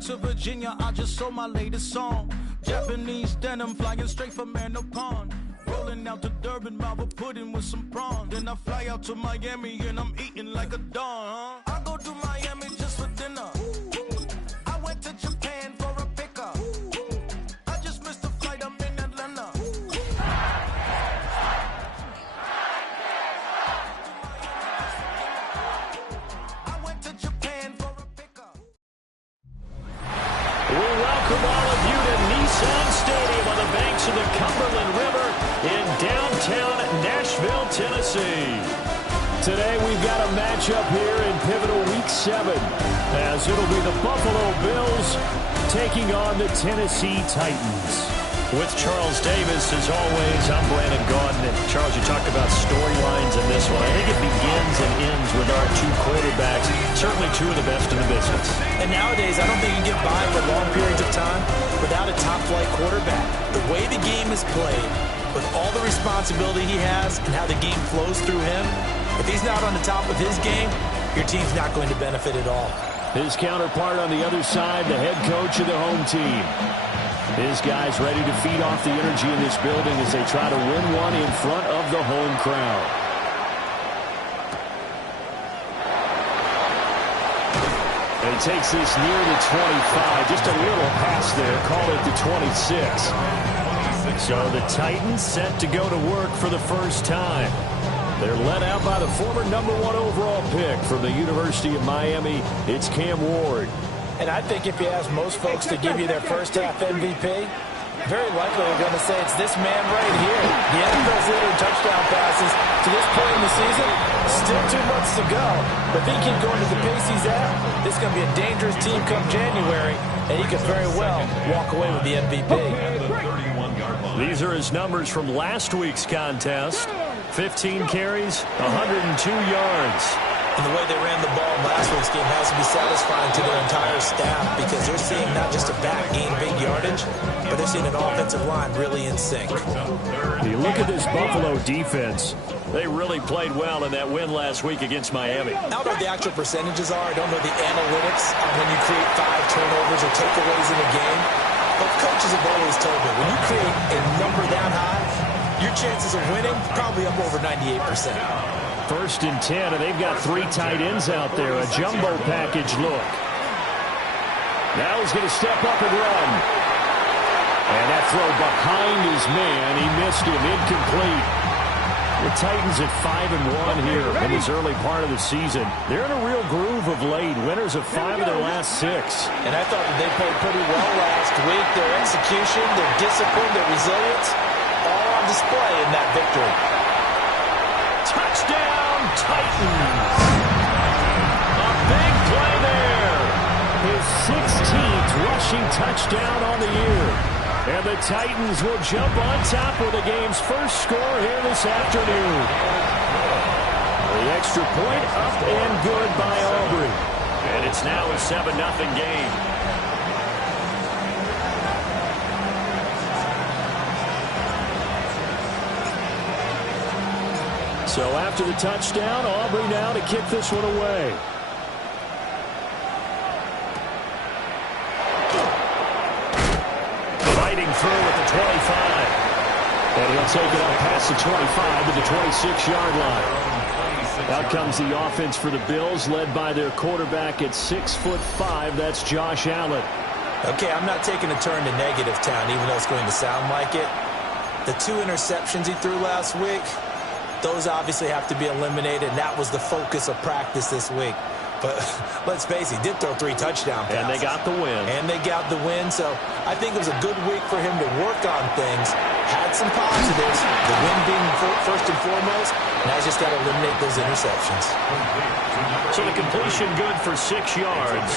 to Virginia, I just sold my latest song. Japanese denim flying straight from Manapon. Rolling out to Durban, Malva pudding with some prawns. Then I fly out to Miami and I'm eating like a don. I go to Miami just for dinner. I went to Japan for a pickup. I just missed the flight, I'm in Atlanta. I went to Japan for a pickup. We welcome all of you to Nissan Stadium on the banks of the Cumberland River in downtown Nashville, Tennessee. Today we've got a matchup here in pivotal week 7, as it'll be the Buffalo Bills taking on the Tennessee Titans. With Charles Davis, as always, I'm Brandon Gaudin. And Charles, you talked about storylines in this one. I think it begins and ends with our two quarterbacks, certainly two of the best in the business. And nowadays, I don't think you can get by for long periods of time without a top-flight quarterback. The way the game is played, with all the responsibility he has and how the game flows through him, if he's not on the top of his game, your team's not going to benefit at all. His counterpart on the other side, the head coach of the home team. His guys ready to feed off the energy in this building as they try to win one in front of the home crowd. And he takes this near the 25. Just a little pass there. Call it the 26. So the Titans set to go to work for the first time. They're led out by the former #1 overall pick from the University of Miami. It's Cam Ward. And I think if you ask most folks to give you their first half MVP, very likely they're going to say it's this man right here. The NFL's leader in touchdown passes to this point in the season. Still 2 months to go. But if he keeps going at the pace he's at, this is going to be a dangerous team come January, and he could very well walk away with the MVP. These are his numbers from last week's contest. 15 carries, 102 yards. And the way they ran the ball in last week's game has to be satisfying to their entire staff, because they're seeing not just a back gain big yardage, but they're seeing an offensive line really in sync. You look at this Buffalo defense. They really played well in that win last week against Miami. I don't know what the actual percentages are. I don't know the analytics on when you create 5 turnovers or takeaways in a game. But coaches have always told me, when you create a number that high, your chances of winning probably up over 98%. 1st and 10, and they've got 3 tight ends out there. A jumbo package look. Now he's going to step up and run. And that throw behind his man. He missed him. Incomplete. The Titans at 5-1 here in this early part of the season. They're in a real groove of late. Winners of 5 of their last 6. And I thought that they played pretty well last week. Their execution, their discipline, their resilience, all on display in that victory. Touchdown, Titans! A big play there. His 16th rushing touchdown on the year. And the Titans will jump on top with the game's first score here this afternoon. The extra point up and good by Aubrey. And it's now a 7-0 game. So after the touchdown, Aubrey now to kick this one away. Fighting through at the 25. And he'll take it up past the 25 to the 26-yard line. Out comes the offense for the Bills, led by their quarterback at 6'5". That's Josh Allen. Okay, I'm not taking a turn to negative town, even though it's going to sound like it. The 2 interceptions he threw last week, those obviously have to be eliminated, and that was the focus of practice this week. But let's face it, he did throw 3 touchdown passes. And they got the win. And they got the win, so I think it was a good week for him to work on things. Had some positives, the win being first and foremost. Now he's just got to eliminate those interceptions. So the completion good for 6 yards.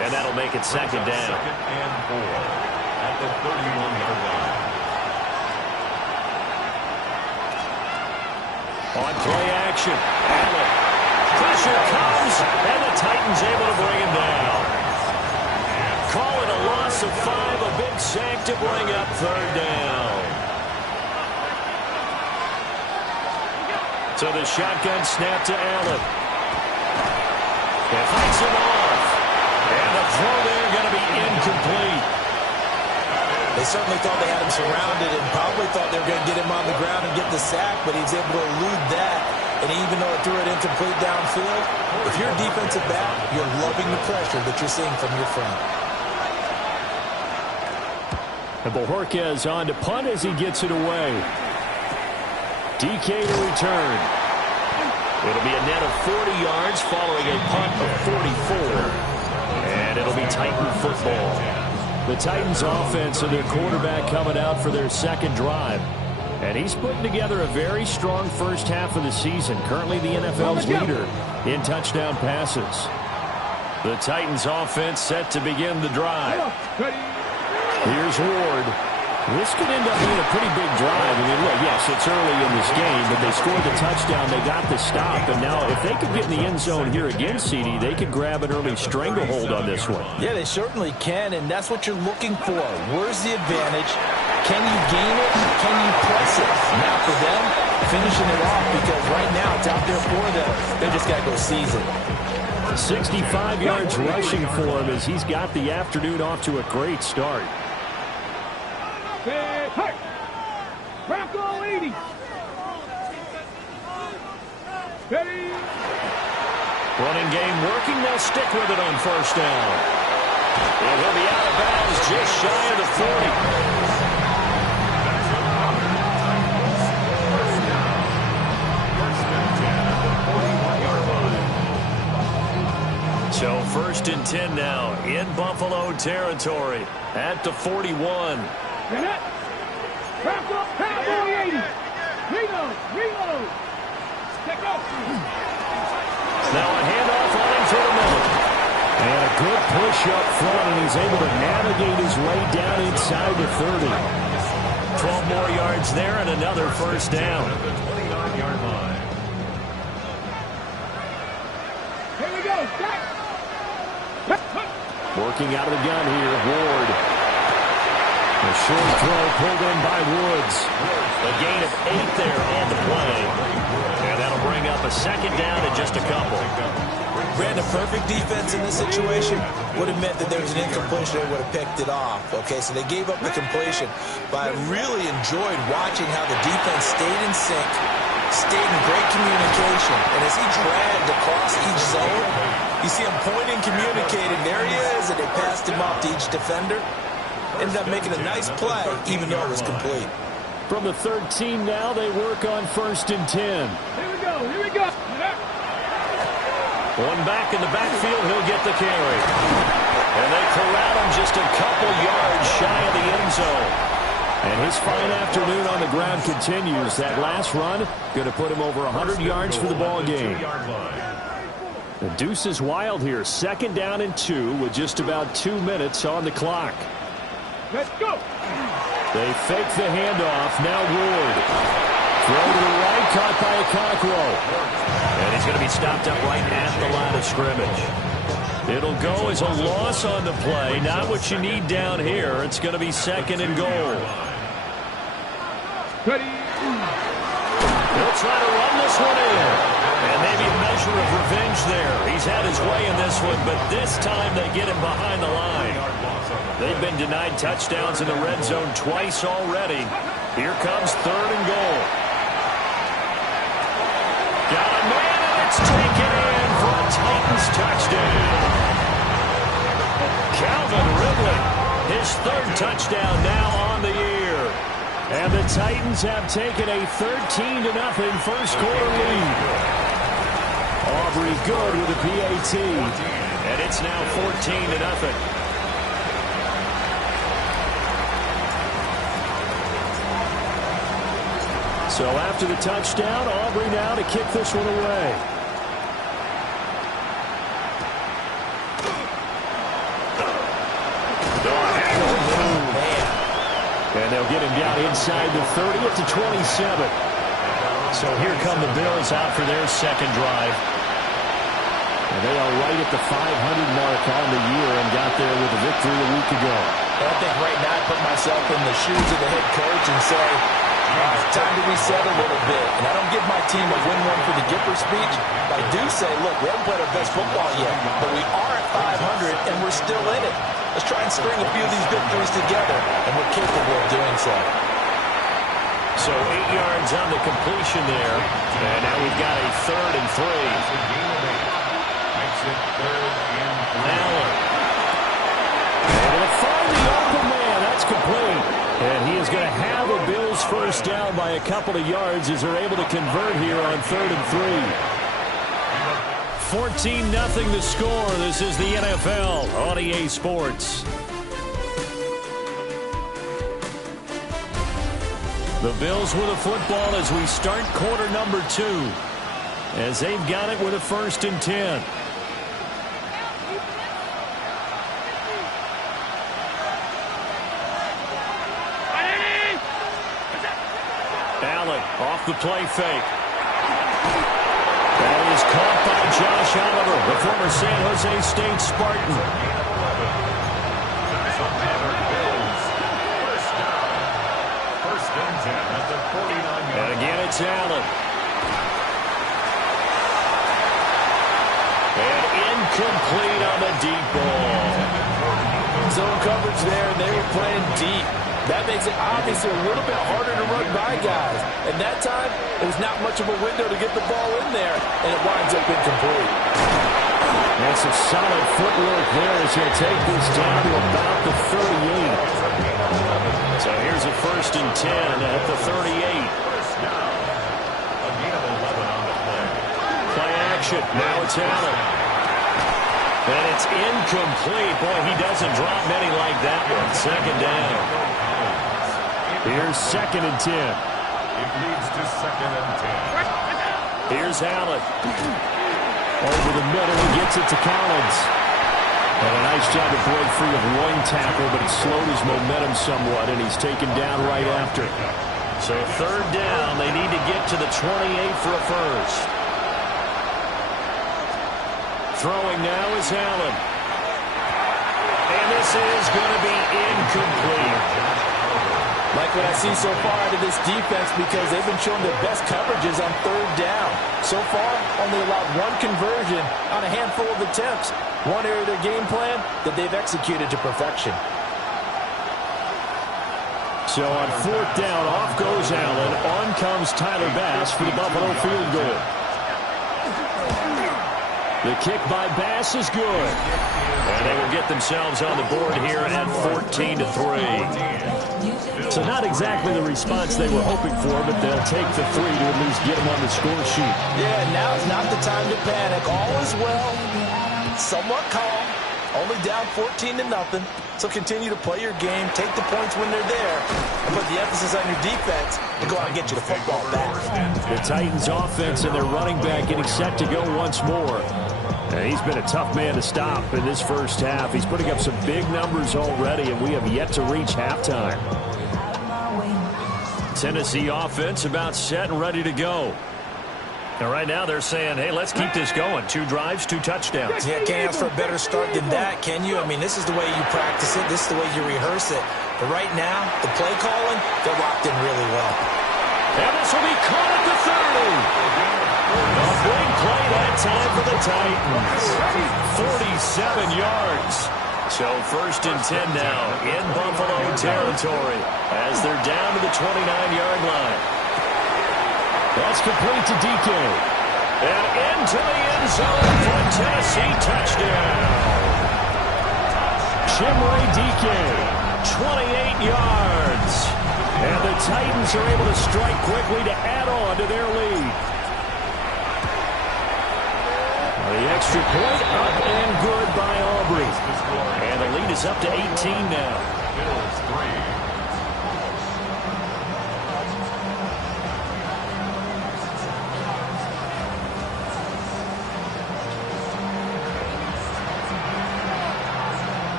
And that'll make it 2nd down. 2nd and 4 at the 31-yard line. On play action, Allen. Pressure comes, and the Titans able to bring him down. Call it a loss of 5, a big sack to bring up 3rd down. So the shotgun snap to Allen. It fights him off. And the throw there going to be certainly thought they had him surrounded and probably thought they were going to get him on the ground and get the sack, but he was able to elude that. And even though it threw it incomplete downfield, if you're a defensive back, you're loving the pressure that you're seeing from your front. And Bojorquez on to punt as he gets it away. DK to return. It'll be a net of 40 yards following a punt of 44. And it'll be Titan football. The Titans offense and their quarterback coming out for their second drive. And he's putting together a very strong first half of the season. Currently the NFL's leader in touchdown passes. The Titans offense set to begin the drive. Here's Ward. This could end up being a pretty big drive. I mean, look, yes, it's early in this game, but they scored the touchdown. They got the stop. And now if they could get in the end zone here again, CD, they could grab an early stranglehold on this one. Yeah, they certainly can, and that's what you're looking for. Where's the advantage? Can you gain it? Can you press it? Now for them, finishing it off, because right now it's out there for them. They just got to go seize it. 65 yards rushing for him as he's got the afternoon off to a great start. Hey, Bronco 80. Ready. Running game working. They'll stick with it on first down. And he'll be out of bounds just shy of the 40. So first and 10 now in Buffalo territory at the 41. Cowboy 80. Reload. Take off. Now a handoff on him for the middle. And a good push up front, and he's able to navigate his way down inside the 30. 12 more yards there and another first down. The 29-yard line. Here we go. Working out of the gun here, Ward. A short throw pulled in by Woods. A gain of 8 there on the play. And that'll bring up a second down in just a couple. Brandon, perfect defense in this situation would have meant that there was an incompletion. They would have picked it off. Okay, so they gave up the completion. But I really enjoyed watching how the defense stayed in sync, stayed in great communication. And as he dragged across each zone, you see him pointing, communicating. There he is, and they passed him off to each defender. Ended up making a nice play, even though it was complete. From the 13 now, they work on first and 10. Here we go. One back in the backfield, he'll get the carry. And they corral him just a couple yards shy of the end zone. And his fine afternoon on the ground continues. That last run going to put him over 100 yards for the ball game. The deuce is wild here. Second down and 2 with just about 2 minutes on the clock. Let's go. They fake the handoff. Now Ward. Throw to the right, caught by Okonkwo. And he's going to be stopped up right at the line of scrimmage. It'll go as a loss on the play. Not what you need down here. It's going to be second and goal. Ready. He'll try to run this one in. And maybe a measure of revenge there. He's had his way in this one, but this time they get him behind the line. They've been denied touchdowns in the red zone twice already. Here comes third and goal. Got a man, and it's taken in for a Titans touchdown. Calvin Ridley, his third touchdown now on the year. And the Titans have taken a 13-0 first quarter lead. Aubrey good with a PAT. And it's now 14-0. So after the touchdown, Aubrey now to kick this one away. And they'll get him down inside the 30 at the 27. So here come the Bills out for their second drive. And they are right at the 500 mark on the year and got there with a victory a week ago. I think right now I put myself in the shoes of the head coach and say, time to reset a little bit. And I don't give my team a win one for the Gipper speech. But I do say, look, we haven't played our best football yet, but we are at 500 and we're still in it. Let's try and string a few of these victories together, and we're capable of doing so. So 8 yards on the completion there. And now we've got a 3rd and 3. Makes it 3rd and 3. Allen. Able to find the open man. That's complete. And he is going to have a Bills first down by a couple of yards as they're able to convert here on 3rd and 3. 14-0 the score. This is the NFL on EA Sports. The Bills with a football as we start quarter number 2. As they've got it with a 1st and 10. Allen off the play fake. That is caught by Josh Oliver, the former San Jose State Spartan. And again, it's Allen. And incomplete on the deep ball. Zone coverage there, and they were playing deep. That makes it obviously a little bit harder to run by guys. And that time, it was not much of a window to get the ball in there, and it winds up incomplete. That's a solid footwork there as he'll take this down to about the 38. So here's a 1st and 10 at the 38. Play action. Now it's Allen. And it's incomplete. Boy, he doesn't drop many like that one. 2nd down. Here's 2nd and 10. It leads to 2nd and 10. Here's Allen. Over the middle, he gets it to Collins. And a nice job to break free of one tackle, but it slowed his momentum somewhat, and he's taken down right after. So 3rd down, they need to get to the 28 for a first. Throwing now is Allen. And this is going to be incomplete. Like what I see so far out of this defense, because they've been showing their best coverages on 3rd down. So far, only allowed one conversion on a handful of attempts. One area of their game plan that they've executed to perfection. So on 4th down, off goes Allen. On comes Tyler Bass for the Buffalo field goal. The kick by Bass is good. And they will get themselves on the board here at 14-3. So not exactly the response they were hoping for, but they'll take the 3 to at least get them on the score sheet. Yeah, now is not the time to panic. All is well. Somewhat calm. Only down 14-0. So continue to play your game, take the points when they're there, and put the emphasis on your defense to go out and get you the football back. The Titans offense and their running back getting set to go once more. And he's been a tough man to stop in this first half. He's putting up some big numbers already, and we have yet to reach halftime. Tennessee offense about set and ready to go. And right now they're saying, hey, let's keep this going. 2 drives, 2 touchdowns. Yeah, can't ask for a better start than that, can you? I mean, this is the way you practice it. This is the way you rehearse it. But right now, the play calling, they're locked in really well. And this will be caught at the 30. A big play that time for the Titans. 47 yards. So 1st and 10 now in Buffalo territory as they're down to the 29-yard line. That's complete to DK. And into the end zone for a Tennessee touchdown. Chimere Dike, 28 yards. And the Titans are able to strike quickly to add on to their lead. The extra point up and good by Aubrey. And the lead is up to 18 now. Bills 3.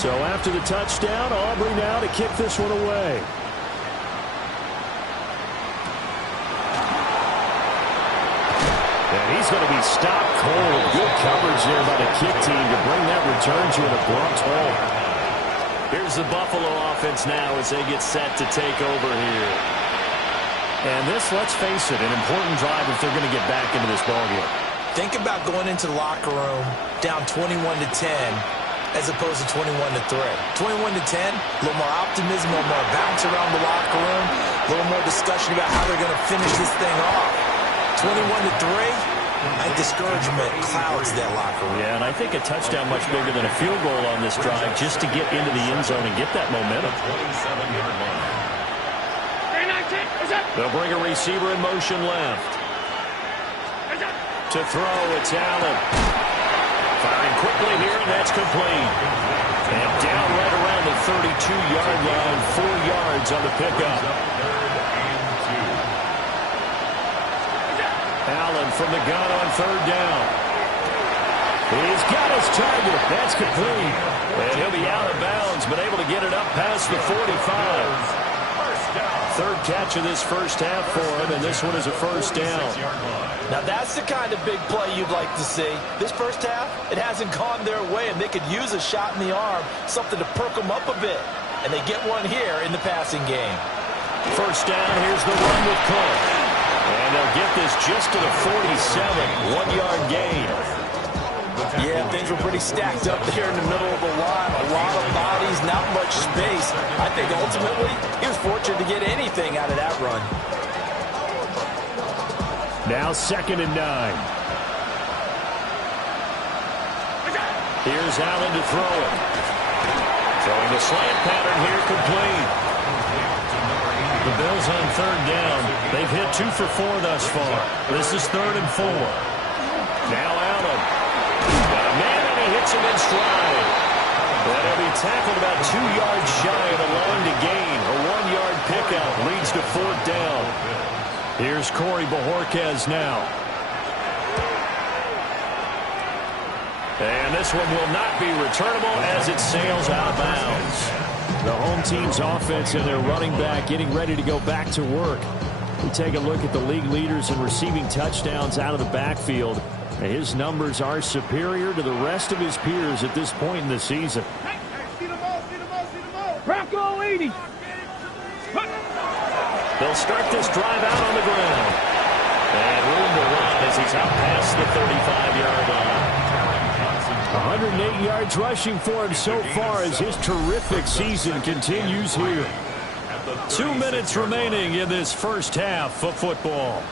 So after the touchdown, Aubrey now to kick this one away. And he's going to be stopped cold. Good coverage there by the kick team to bring that return to an abrupt halt. Here's the Buffalo offense now as they get set to take over here. And this, let's face it, an important drive if they're going to get back into this ballgame. Think about going into the locker room down 21-10 as opposed to 21-3. 21-10, a little more optimism, a little more bounce around the locker room, a little more discussion about how they're going to finish this thing off. 21-3. And discouragement clouds that locker room. Yeah, and I think a touchdown much bigger than a field goal on this drive just to get into the end zone and get that momentum. 27-yard line. They'll bring a receiver in motion left. To throw, it's Allen. Firing quickly here, and that's complete. And down right around the 32-yard line, 4 yards on the pickup. Allen from the gun on third down. He's got his target. That's complete. And he'll be out of bounds, but able to get it up past the 45. Third catch of this first half for him, and this one is a first down. Now that's the kind of big play you'd like to see. This first half, it hasn't gone their way, and they could use a shot in the arm, something to perk them up a bit. And they get one here in the passing game. First down, here's the run with Cook. And they'll get this just to the 47, 1-yard gain. Yeah, things were pretty stacked up there in the middle of the line. A lot of bodies, not much space. I think ultimately he was fortunate to get anything out of that run. Now 2nd and 9. Here's Allen to throw it. Throwing the slant pattern here, complete. The Bills on third down. They've hit 2 for 4 thus far. This is 3rd and 4. Now Allen. Got a man, and he hits him in stride. But he'll be tackled about 2 yards shy of the line to gain. A 1-yard pickup leads to 4th down. Here's Corey Bojorquez now. And this one will not be returnable as it sails out of bounds. The home team's offense and their running back getting ready to go back to work. We take a look at the league leaders in receiving touchdowns out of the backfield. His numbers are superior to the rest of his peers at this point in the season. Bronco 80. They'll start this drive out on the ground. And room to run as he's out past the 35-yard line. 108 yards rushing for him so far as his terrific season continues here. 2 minutes remaining in this first half of football.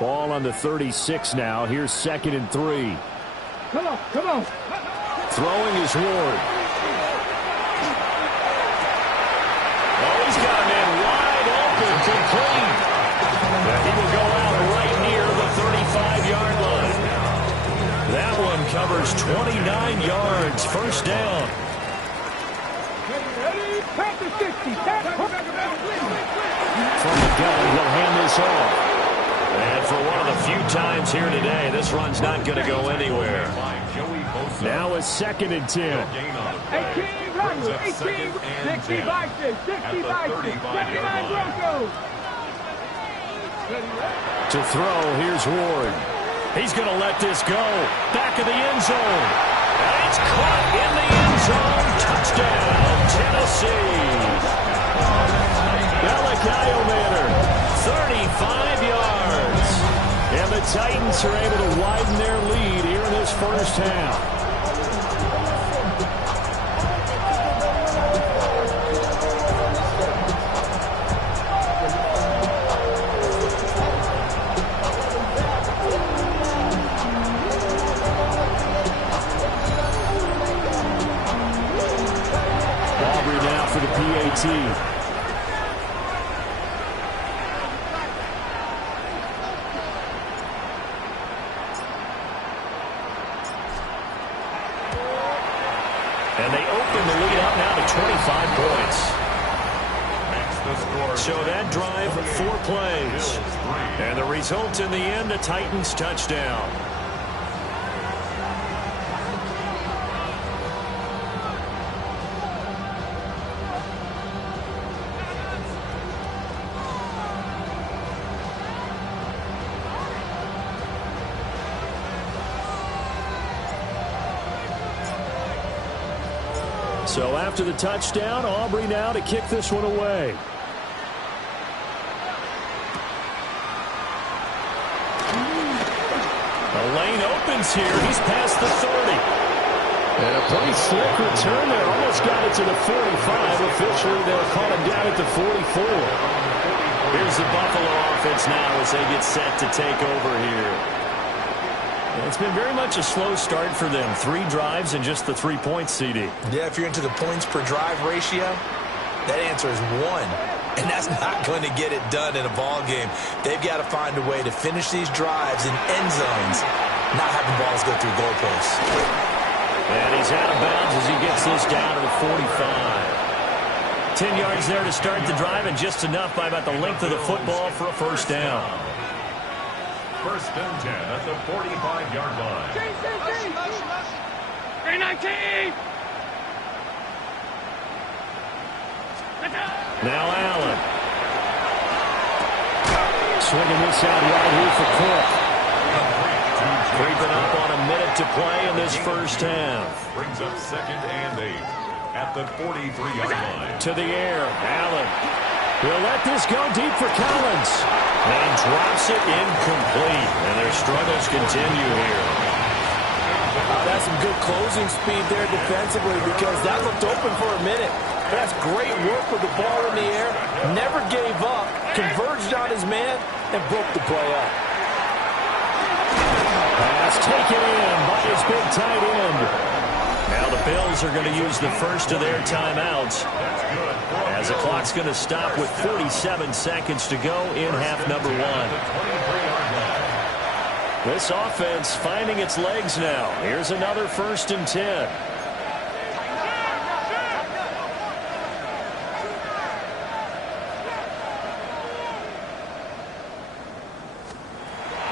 Ball on the 36 now. Here's 2nd and 3. Come on, come on. Throwing is Ward. Oh, he's got a man wide open, complete. He will go out right near the 35-yard line. That one covers 29 yards. First down. Ready? Pass the 60. From the gun, he'll hand this off. And for one of the few times here today, this run's not going to go anywhere. Now it's 2nd and 10. 18, right. 18, 60 by 6, 60 by 6, 79 Broncos. To throw, here's Ward. He's going to let this go. Back of the end zone. And it's caught in the end zone. Touchdown, Tennessee. Galakayo Manor, 35 yards. And the Titans are able to widen their lead here in this first half. Aubrey now for the PAT. And they open the lead up now to 25 points. So that drive, 4 plays. And the result in the end, a Titans touchdown. So after the touchdown, Aubrey now to kick this one away. The lane opens here. He's past the 30. And a pretty slick return there. Almost got it to the 45. Officially, they'll call him down at the 44. Here's the Buffalo offense now as they get set to take over here. And it's been very much a slow start for them. 3 drives and just the 3 points, CD. Yeah, if you're into the points per drive ratio, that answer is 1. And that's not going to get it done in a ball game. They've got to find a way to finish these drives in end zones, not having balls go through goalposts. And he's out of bounds as he gets this down to the 45. 10 yards there to start the drive, and just enough by about the length of the football for a first down. First and 10 at the 45-yard line. 319! Now Allen. Swinging this out right here for Cook. Creeping up on a minute to play in this first half. Brings up 2nd and 8 at the 43-yard line. To the air, Allen. He'll let this go deep for Collins. And drops it incomplete. And their struggles continue here. That's some good closing speed there defensively, because that looked open for a minute. That's great work with the ball in the air. Never gave up. Converged on his man and broke the play up. Pass taken in by his big tight end. Now the Bills are going to use the first of their timeouts, as the clock's going to stop with 47 seconds to go in half number 1. This offense finding its legs now. Here's another 1st and 10.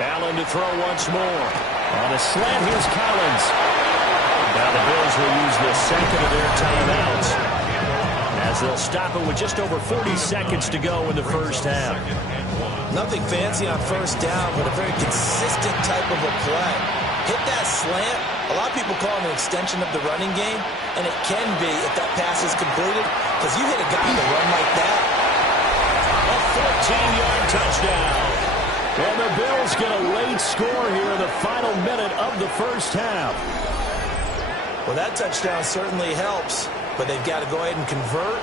Allen to throw once more. On a slant, here's Collins. Now the Bills will use the second of their timeouts, as they'll stop it with just over 40 seconds to go in the first half. Nothing fancy on first down, but a very consistent type of a play. Hit that slant. A lot of people call it an extension of the running game, and it can be if that pass is completed, because you hit a guy to run like that. A 14-yard touchdown. And the Bills get a late score here in the final minute of the first half. Well, that touchdown certainly helps, but they've got to go ahead and convert,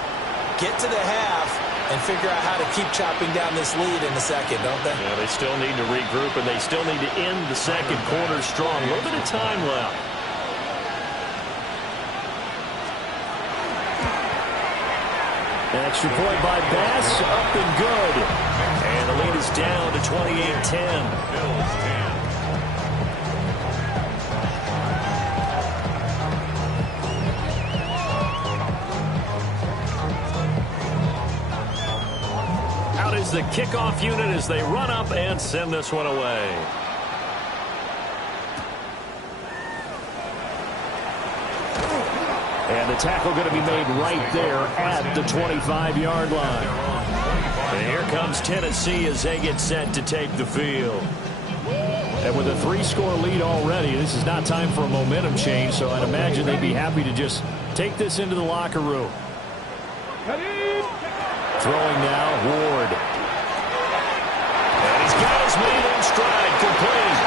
get to the half, and figure out how to keep chopping down this lead in the second, don't they? Yeah, they still need to regroup, and they still need to end the second quarter strong. A little bit of time left. An extra point by Bass, up and good. And the lead is down to 28-10. Bills 10. Out is the kickoff unit as they run up and send this one away. And the tackle going to be made right there at the 25-yard line. And here comes Tennessee as they get set to take the field. And with a 3-score lead already, this is not time for a momentum change, so I'd imagine they'd be happy to just take this into the locker room. Throwing now, Ward. And he's got his man in stride, complete.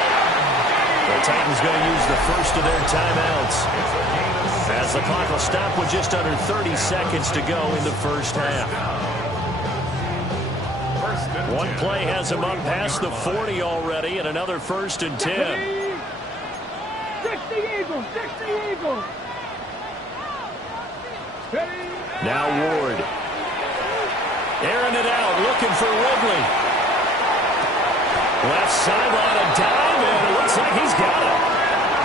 The Titans going to use the first of their timeouts, as the clock will stop with just under 30 seconds to go in the first half. One play has him up past the 40 already, and another 1st and 10. 60 Eagles, 60 Eagles. Now Ward. Airing it out, looking for Ridley. Left sideline, a dive, and it looks like he's got it.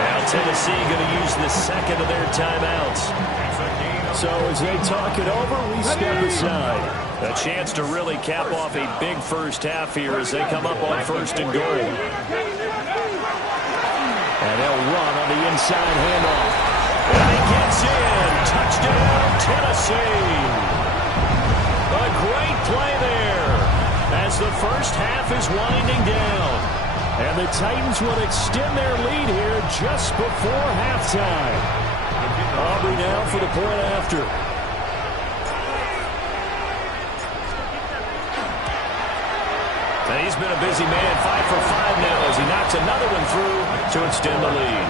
Now Tennessee going to use the second of their timeouts. So as they talk it over, we step aside. A chance to really cap off a big first half here as they come up on 1st and goal. And they'll run on the inside handoff. And he gets in. Touchdown, Tennessee. A great play there as the first half is winding down. And the Titans will extend their lead here just before halftime. Aubrey now for the point after. And he's been a busy man, 5 for 5 now as he knocks another one through to extend the lead.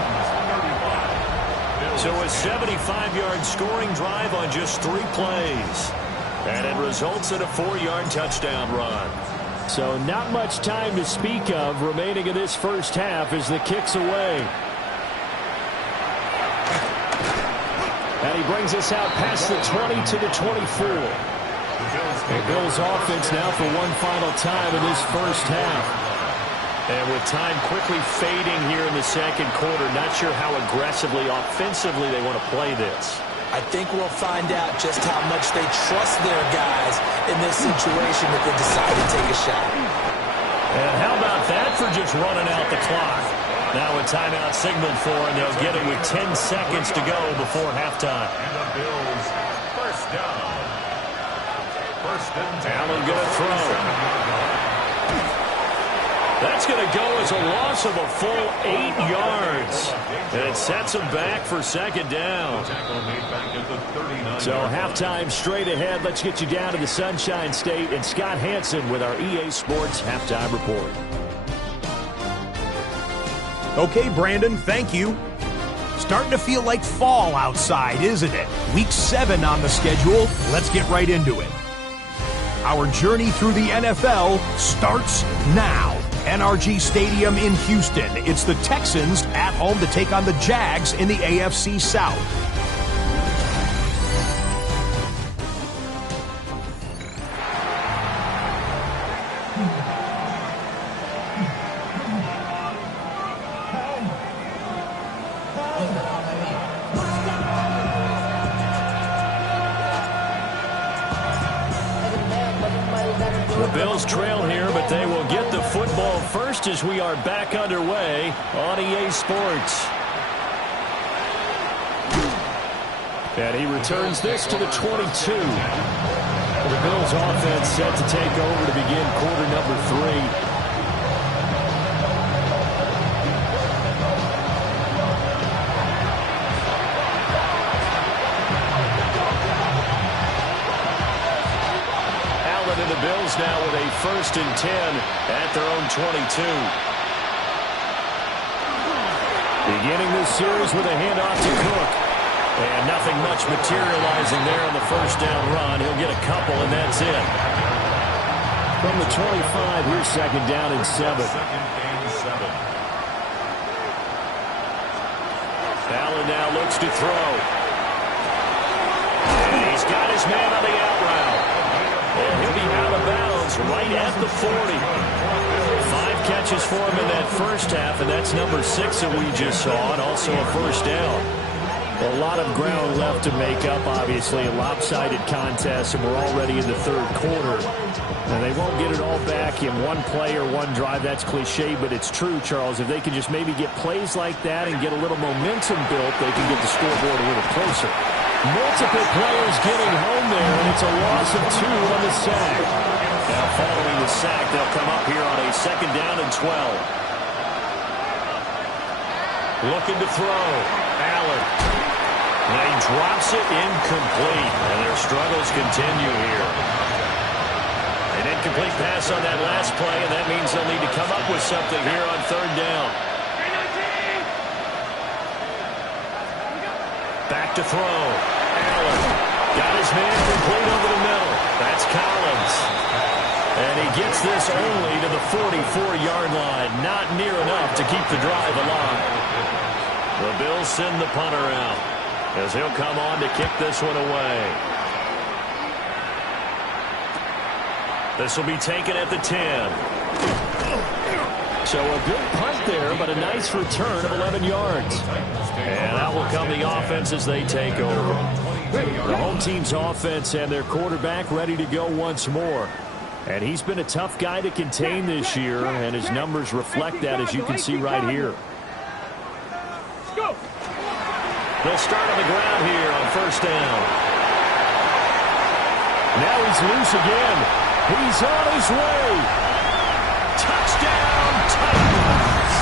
So a 75-yard scoring drive on just 3 plays. And it results in a 4-yard touchdown run. So not much time to speak of remaining in this first half as the kick's away. And he brings us out past the 20 to the 24. And Bills offense now for one final time in this first half. And with time quickly fading here in the second quarter, not sure how aggressively, offensively they want to play this. I think we'll find out just how much they trust their guys in this situation if they decide to take a shot. And how about that for just running out the clock? Now a timeout signaled for, and they'll get it with 10 seconds to go before halftime. And the Bills, first down. Allen going to throw. That's going to go as a loss of a full 8 yards. And it sets them back for second down. So halftime straight ahead. Let's get you down to the Sunshine State and Scott Hansen with our EA Sports Halftime Report. Okay, Brandon, thank you. Starting to feel like fall outside, isn't it? Week 7 on the schedule. Let's get right into it. Our journey through the NFL starts now. NRG Stadium in Houston. It's the Texans at home to take on the Jags in the AFC South. The Bills trail here, but they will get the football first as we are back underway on EA Sports. And he returns this to the 22. The Bills offense set to take over to begin quarter number 3. Bills now with a 1st and 10 at their own 22. Beginning this series with a handoff to Cook. And nothing much materializing there on the first down run. He'll get a couple, and that's it. From the 25, here's second down and 7. Allen now looks to throw. And he's got his man on the out route. And he'll be out of bounds right at the 40. 5 catches for him in that first half, and that's number 6 that we just saw, and also a first down. A lot of ground left to make up, obviously. A lopsided contest, and we're already in the third quarter. And they won't get it all back in one play or one drive. That's cliche, but it's true, Charles. If they can just maybe get plays like that and get a little momentum built, they can get the scoreboard a little closer. Multiple players getting home there, and it's a loss of 2 on the sack. Now following the sack, they'll come up here on a second down and 12. Looking to throw. Allen. And he drops it incomplete, and their struggles continue here. An incomplete pass on that last play, and that means they'll need to come up with something here on third down. Back to throw. Allen got his man complete over the middle. That's Collins. And he gets this only to the 44-yard line. Not near enough to keep the drive alive. The Bills send the punter out as he'll come on to kick this one away. This will be taken at the 10. So a good punt there, but a nice return of 11 yards. And out will come the offense as they take over. The home team's offense and their quarterback ready to go once more. And he's been a tough guy to contain this year, and his numbers reflect that, as you can see right here. They'll start on the ground here on first down. Now he's loose again. He's on his way. Touchdown, Titans.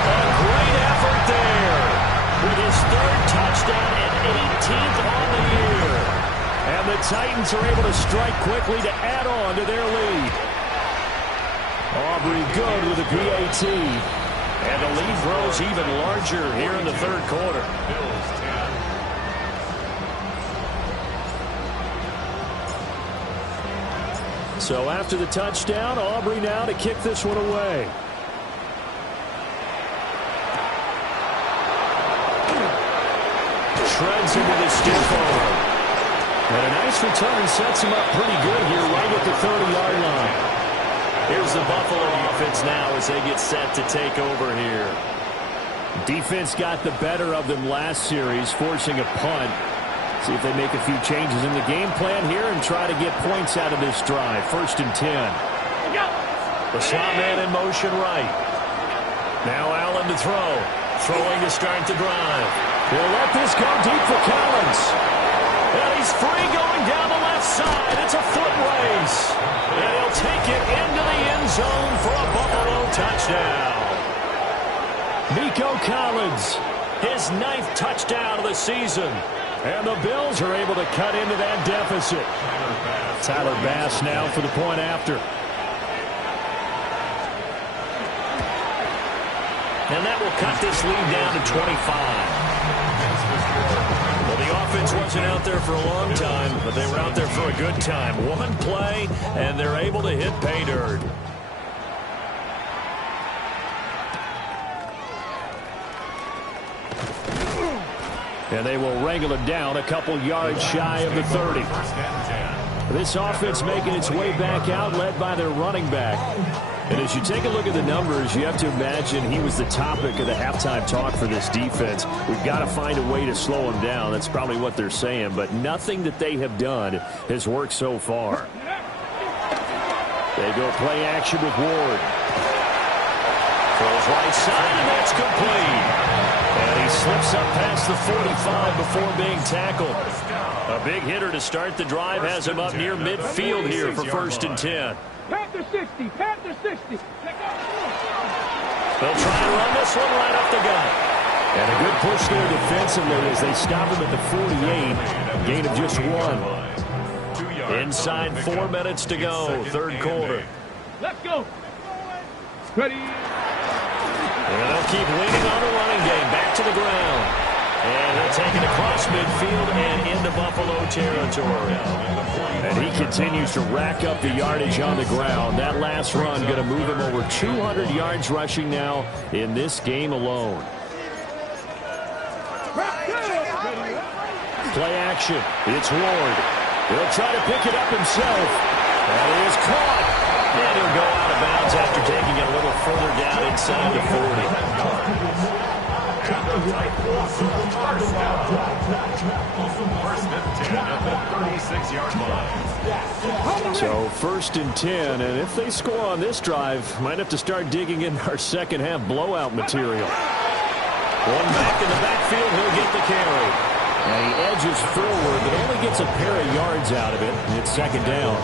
A great effort there with his 3rd touchdown touchdown and 18th on the year. And the Titans are able to strike quickly to add on to their lead. Aubrey good with a PAT. And the lead grows even larger here in the third quarter. Bills 10. So after the touchdown, Aubrey now to kick this one away. Shreds him with his stiff arm. And a nice return sets him up pretty good here right at the 30-yard line. Here's the Buffalo offense now as they get set to take over here. Defense got the better of them last series, forcing a punt. See if they make a few changes in the game plan here and try to get points out of this drive. 1st and 10. The slot man in motion right. Now Allen to throw. Throwing to start the drive. He'll let this go deep for Collins. And he's free going down the left side. It's a foot race. And he'll take it into the end zone for a Buffalo touchdown. Nico Collins, his 9th touchdown of the season. And the Bills are able to cut into that deficit. Tyler Bass now for the point after. And that will cut this lead down to 25. Well, the offense wasn't out there for a long time, but they were out there for a good time. One play, and they're able to hit pay dirt. And they will wrangle it down a couple yards shy of the 30. This offense making its way back out, led by their running back. And as you take a look at the numbers, you have to imagine he was the topic of the halftime talk for this defense. We've got to find a way to slow him down. That's probably what they're saying. But nothing that they have done has worked so far. They go play action with Ward. Throws right side, and that's complete. And he slips up past the 45 before being tackled. A big hitter to start the drive has him up near midfield here for 1st and 10. Panther 60, Panther 60. They'll try and run this one right up the gut. And a good push there defensively as they stop him at the 48. Gain of just 1. Inside 4 minutes to go, third quarter. Let's go. Ready. And they'll keep leaning on the running game. Back to the ground. And they'll take it across midfield and into Buffalo territory. And he continues to rack up the yardage on the ground. That last run going to move him over 200 yards rushing now in this game alone. Play action. It's Ward. He'll try to pick it up himself. And he is caught. And he'll go out of bounds after taking it a little further down inside the 40. So 1st and 10, and if they score on this drive, might have to start digging in our second half blowout material. One back in the backfield, he'll get the carry. And he edges forward, but only gets a pair of yards out of it, and it's 2nd down.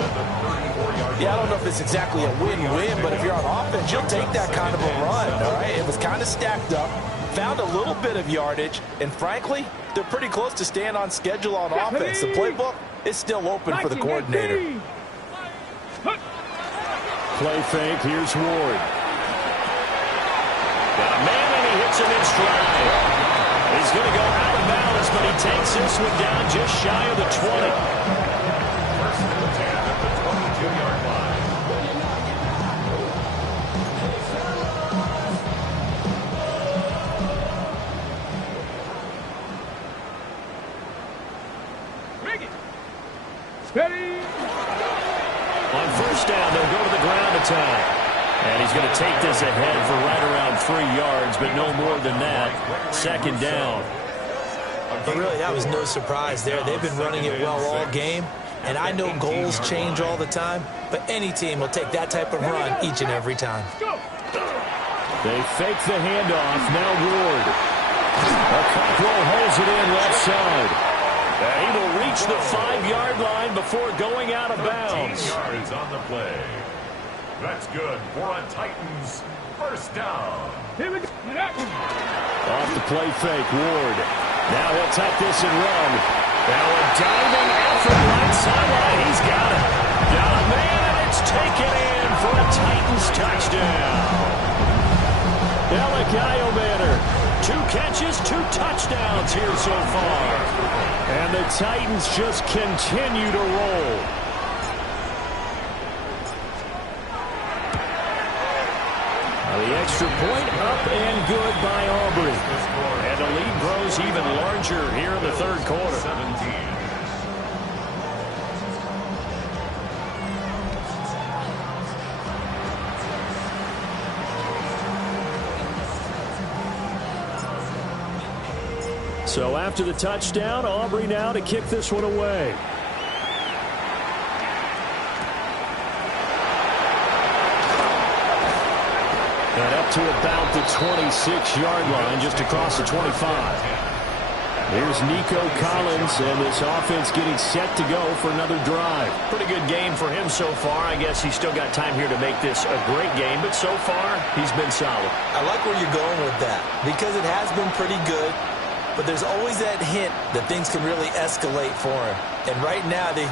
Yeah, I don't know if it's exactly a win-win, but if you're on offense, you'll take that kind of a run, all right? It was kind of stacked up, found a little bit of yardage, and frankly, they're pretty close to staying on schedule on offense. The playbook is still open for the coordinator. Play fake, here's Ward. Got a man, and he hits him in stride. He's going to go out of bounds, but he takes this one down just shy of the 20. 1st and 10 at the 22-yard line. Ready. On 1st down, they'll go to the ground attack. And he's going to take this ahead for right around 3 yards, but no more than that. 2nd down. But really, that was no surprise there. They've been running it well all game. And I know goals change all the time, but any team will take that type of run each and every time. They fake the handoff. Now Ward. Cockrell holds it in left side. And he will reach the 5-yard line before going out of bounds. 13 yards on the play. That's good for a Titans 1st down. Here we go. Off the play fake, Ward. Now he'll take this and run. Now a diving effort right sideline. He's got it. Got a man, and it's taken in for a Titans touchdown. Elikayo Manor, 2 catches, 2 touchdowns here so far. And the Titans just continue to roll. The extra point up and good by Aubrey. And the lead grows even larger here in the third quarter. 17. So after the touchdown, Aubrey now to kick this one away. And up to about the 26-yard line, just across the 25. Here's Nico Collins, and this offense getting set to go for another drive. Pretty good game for him so far. I guess he's still got time here to make this a great game, but so far, he's been solid. I like where you're going with that, because it has been pretty good, but there's always that hint that things can really escalate for him. And right now, they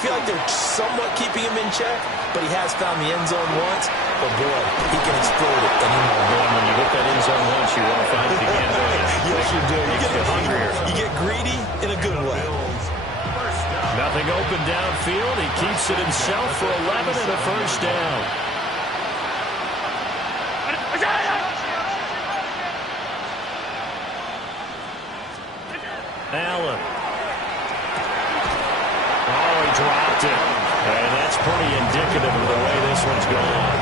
feel like they're somewhat keeping him in check, but he has found the end zone once. But, boy, he can explode it any moment. When you hit that end zone once, you want to find it again, don't you? Yes, you do. You get hungrier. You get greedy in a good way. Nothing open downfield. He keeps it himself for 11 and a first down. Allen. Oh, he dropped it. And that's pretty indicative of the way this one's gone.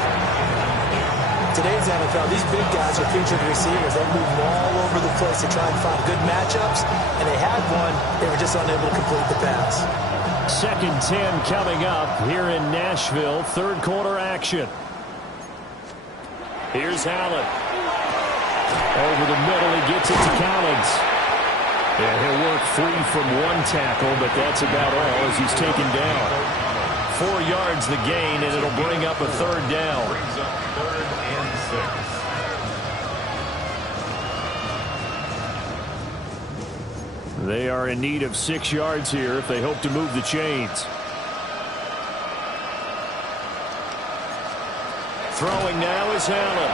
Today's NFL, these big guys are featured receivers. They move all over the place to try and find good matchups, and they had one. They were just unable to complete the pass. 2nd 10 coming up here in Nashville. Third quarter action. Here's Allen. Over the middle, he gets it to Collins. And he'll work free from one tackle, but that's about all as he's taken down. 4 yards the gain, and it'll bring up a third down. Brings up 3rd and 6. They are in need of 6 yards here if they hope to move the chains. Throwing now is Allen.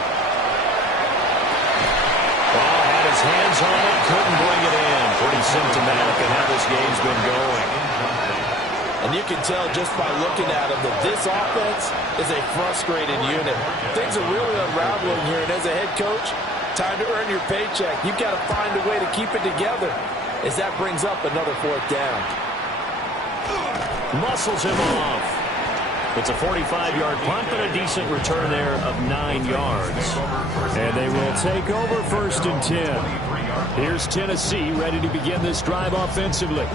Ball had his hands on it, couldn't bring it in. Pretty symptomatic of how this game's been going. And you can tell just by looking at them that this offense is a frustrated unit. Things are really unraveling here, and as a head coach, time to earn your paycheck. You've got to find a way to keep it together as that brings up another 4th down. Muscles him off. It's a 45-yard punt, but a decent return there of 9 yards. And they will take over 1st and 10. Here's Tennessee ready to begin this drive offensively.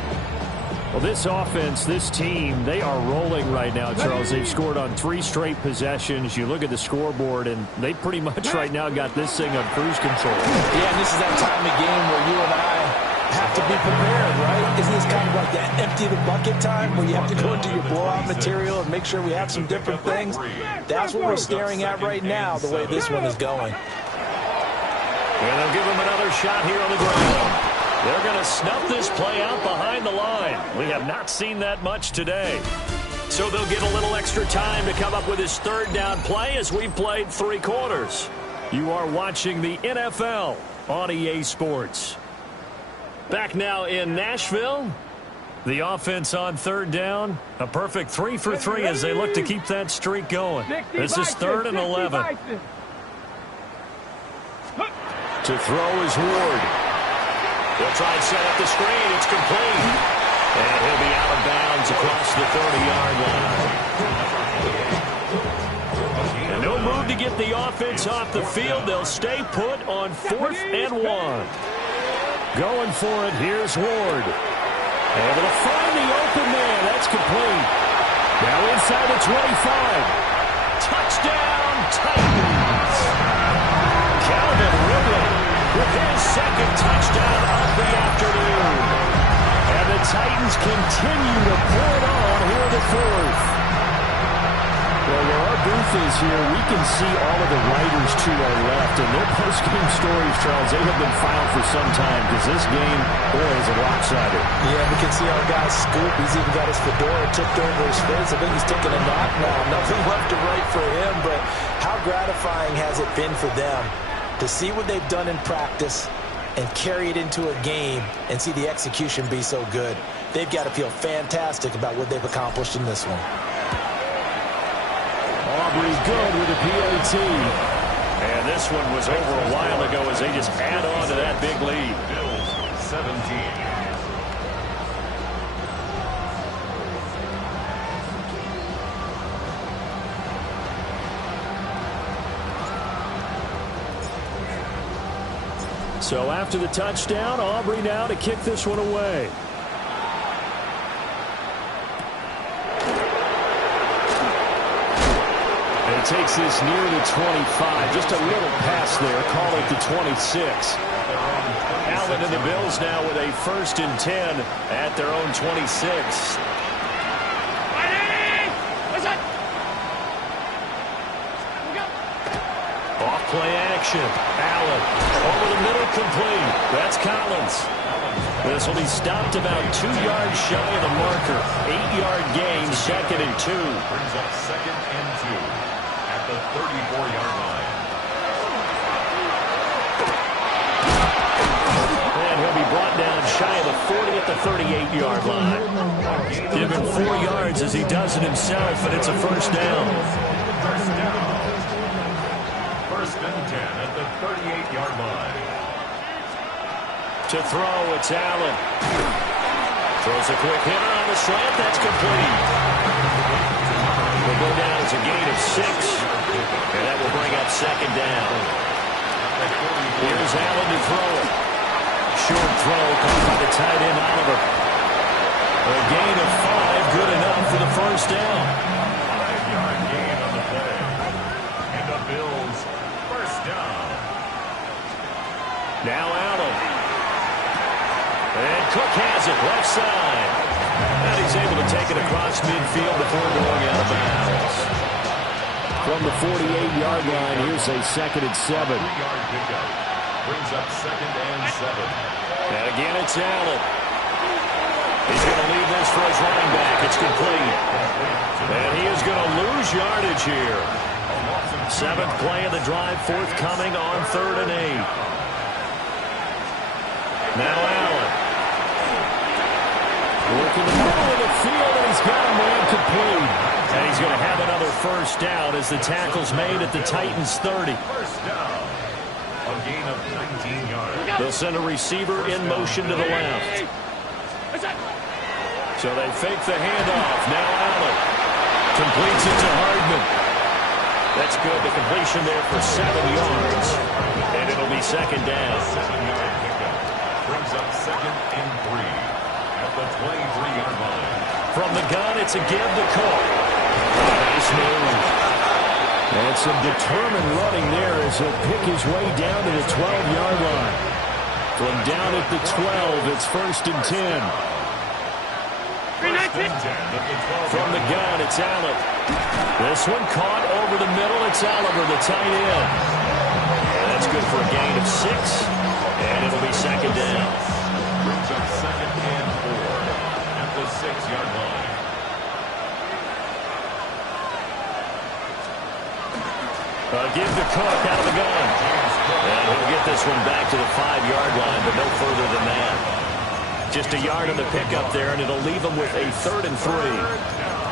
Well, this offense, this team, they are rolling right now, Charles. They've scored on 3 straight possessions. You look at the scoreboard, and they pretty much right now got this thing on cruise control. Yeah, and this is that time of game where you and I have to be prepared, right? Isn't this kind of like that empty the bucket time where you have to go into your blowout material and make sure we have some different things? That's what we're staring at right now, the way this one is going. And they'll give him another shot here on the ground. They're going to snuff this play out behind the line. We have not seen that much today. So they'll get a little extra time to come up with his 3rd down play as we've played 3 quarters. You are watching the NFL on EA Sports. Back now in Nashville. The offense on 3rd down. A perfect 3 for 3 as they look to keep that streak going. This is 3rd and 11. To throw is Ward. He'll try and set up the screen. It's complete. And he'll be out of bounds across the 30-yard line. And no move to get the offense off the field. They'll stay put on 4th and 1. Going for it, here's Ward. Able to find the open man. That's complete. Now inside the 25. Touchdown, Titans. Calvin Ridley with his 2nd touchdown of the afternoon. And the Titans continue to pour it on here in the 4th. Well, where our booth truth is here, we can see all of the writers to our left, and their post-game stories, Charles, they have been filed for some time because this game, boy, is a lopsided. Yeah, we can see our guy Scoop. He's even got his fedora tipped over his face. I think he's taking a nap now. Nothing left to write for him, but how gratifying has it been for them to see what they've done in practice and carry it into a game and see the execution be so good. They've got to feel fantastic about what they've accomplished in this one. Aubrey good with a PAT. And this one was over a while ago as they just add on to that big lead. Bills 17. So after the touchdown, Aubrey now to kick this one away. And it takes this near the 25. Just a little pass there. Call it the 26. Allen and the Bills now with a 1st and 10 at their own 26. Play action. Allen over the middle, complete. That's Collins. This will be stopped about 2 yards shy of the marker. 8-yard gain, 2nd and 2. Brings up 2nd and 2 at the 34-yard line. And he'll be brought down shy of the 40 at the 38-yard line. Give him 4 yards as he does it himself, and it's a 1st down. 1st and 10 at the 38-yard line. To throw, it's Allen. Throws a quick hitter on the slant. That's complete. Will go down as a gain of 6. And that will bring up 2nd down. Here's Allen to throw it. Short throw caught by the tight end, Oliver. A gain of 5, good enough for the 1st down. 5-yard gain on the play. And the Bills 1st down. Now Allen. And Cook has it, left side. And he's able to take it across midfield before going out of bounds. From the 48-yard line, here's a 2nd and 7. 3-yard pickup. Brings up 2nd and 7. And again, it's Allen. He's going to leave this for his running back. It's complete. And he is going to lose yardage here. 7th play of the drive, forthcoming on 3rd and 8. Now Allen. Working the middle of the field, and he's got a man complete. And he's going to have another 1st down as the tackle's made at the Titans' 30. 1st down. A gain of 19 yards. They'll send a receiver in motion to the left. So they fake the handoff. Now Allen completes it to Hardman. That's good. The completion there for 7 yards. And it'll be 2nd down. 7-yard pickup. Brings up 2nd and 3 at the 23-yard line. From the gun, it's a give to Cook. Nice move. And some determined running there as he'll pick his way down to the 12-yard line. From down at the 12, it's 1st and 10. From the gun, it's Allen. This one caught over the middle. It's Oliver, the tight end. And that's good for a gain of 6. And it'll be 2nd down. Brings up 2nd and 4 at the 6-yard line. Give to Cook out of the gun. And he'll get this one back to the 5-yard line, but no further than that. Just a yard on the pickup there, and it'll leave him with a 3rd and 3.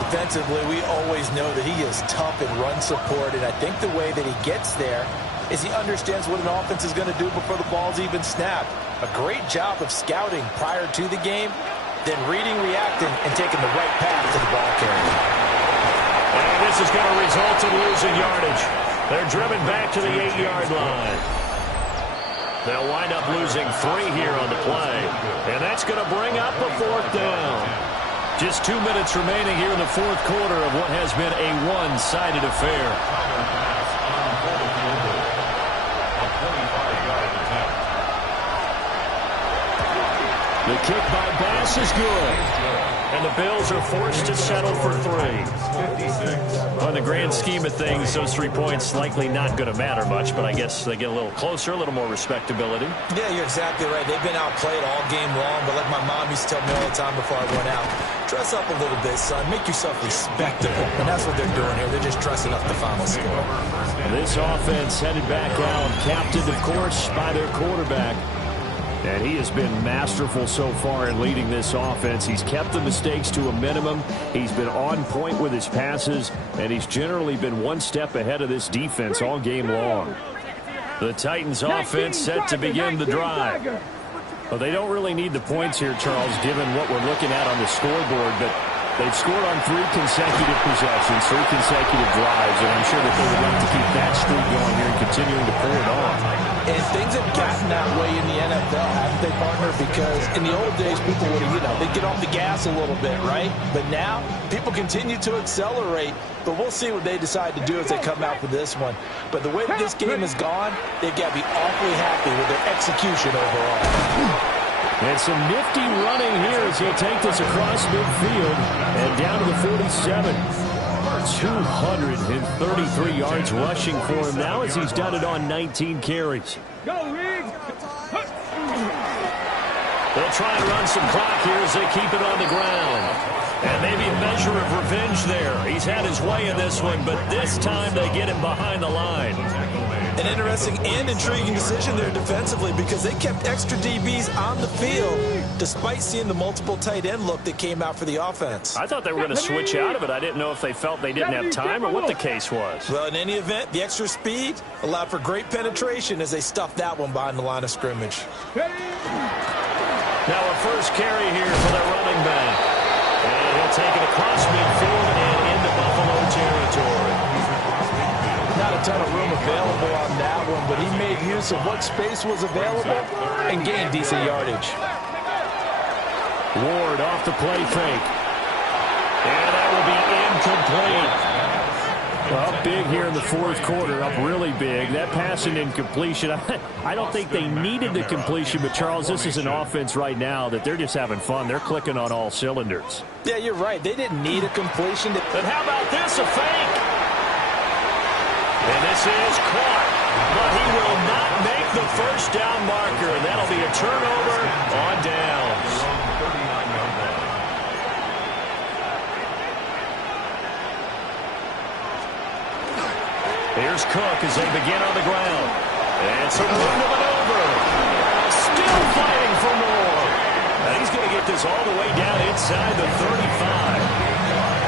Defensively, we always know that he is tough in run support, and I think the way that he gets there is he understands what an offense is going to do before the ball's even snapped. A great job of scouting prior to the game, then reading, reacting, and taking the right path to the ball carrier. And this is going to result in losing yardage. They're driven back to the 8-yard line. They'll wind up losing 3 here on the play. And that's going to bring up a 4th down. Just 2 minutes remaining here in the 4th quarter of what has been a one-sided affair. The kick by Bass is good. And the Bills are forced to settle for 3. Well, in the grand scheme of things, those 3 points likely not going to matter much, but I guess they get a little closer, a little more respectability. Yeah, you're exactly right. They've been outplayed all game long, but like my mom used to tell me all the time before I went out, dress up a little bit, son. Make yourself respectable. And that's what they're doing here. They're just dressing up the final score. This offense headed back out, captained, of course, by their quarterback. And he has been masterful so far in leading this offense. He's kept the mistakes to a minimum. He's been on point with his passes, and he's generally been one step ahead of this defense all game long. The Titans offense set to begin the drive. Well, they don't really need the points here, Charles, given what we're looking at on the scoreboard, but they've scored on 3 consecutive possessions, 3 consecutive drives, and I'm sure that they would like to keep that streak going here and continuing to pull it on. And things have gotten that way in the NFL, haven't they, partner? Because in the old days, people would, they'd get off the gas a little bit, right? But now, people continue to accelerate. But we'll see what they decide to do as they come out for this one. But the way that this game has gone, they've got to be awfully happy with their execution overall. And some nifty running here as he'll take this across midfield and down to the 47. 233 yards rushing for him now as he's done it on 19 carries. Go, Riggs. They'll try and run some clock here as they keep it on the ground. And maybe a measure of revenge there. He's had his way in this one, but this time they get him behind the line. An interesting and intriguing decision there defensively because they kept extra DBs on the field despite seeing the multiple tight end look that came out for the offense. I thought they were going to switch out of it. I didn't know if they felt they didn't have time or what the case was. Well, in any event, the extra speed allowed for great penetration as they stuffed that one behind the line of scrimmage. Now a first carry here for their running back. And he'll take it across midfield and into Buffalo territory. Not a ton of room available on that one, but he made use of what space was available and gained decent yardage. Ward off the play fake. And that will be incomplete. Well, big here in the fourth quarter, up really big. That pass and incompletion, I don't think they needed the completion, but Charles, this is an offense right now that they're just having fun. They're clicking on all cylinders. Yeah, you're right. They didn't need a completion. But how about this, a fake? And this is caught, but he will not make the first down marker. And that'll be a turnover on downs. Here's Cook as they begin on the ground. And some room to maneuver. Still fighting for more. And he's going to get this all the way down inside the 35.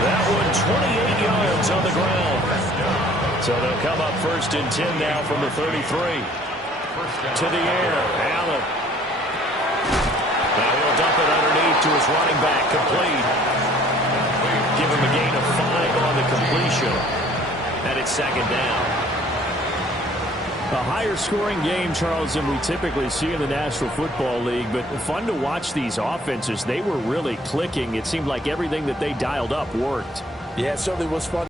That one 28 yards on the ground. So they'll come up first and 10 now from the 33. To the air. Allen. Now he'll dump it underneath to his running back. Complete. Give him a gain of 5 on the completion. And it's second down. A higher scoring game, Charles, than we typically see in the National Football League, but fun to watch these offenses. They were really clicking. It seemed like everything that they dialed up worked. Yeah, it certainly was fun.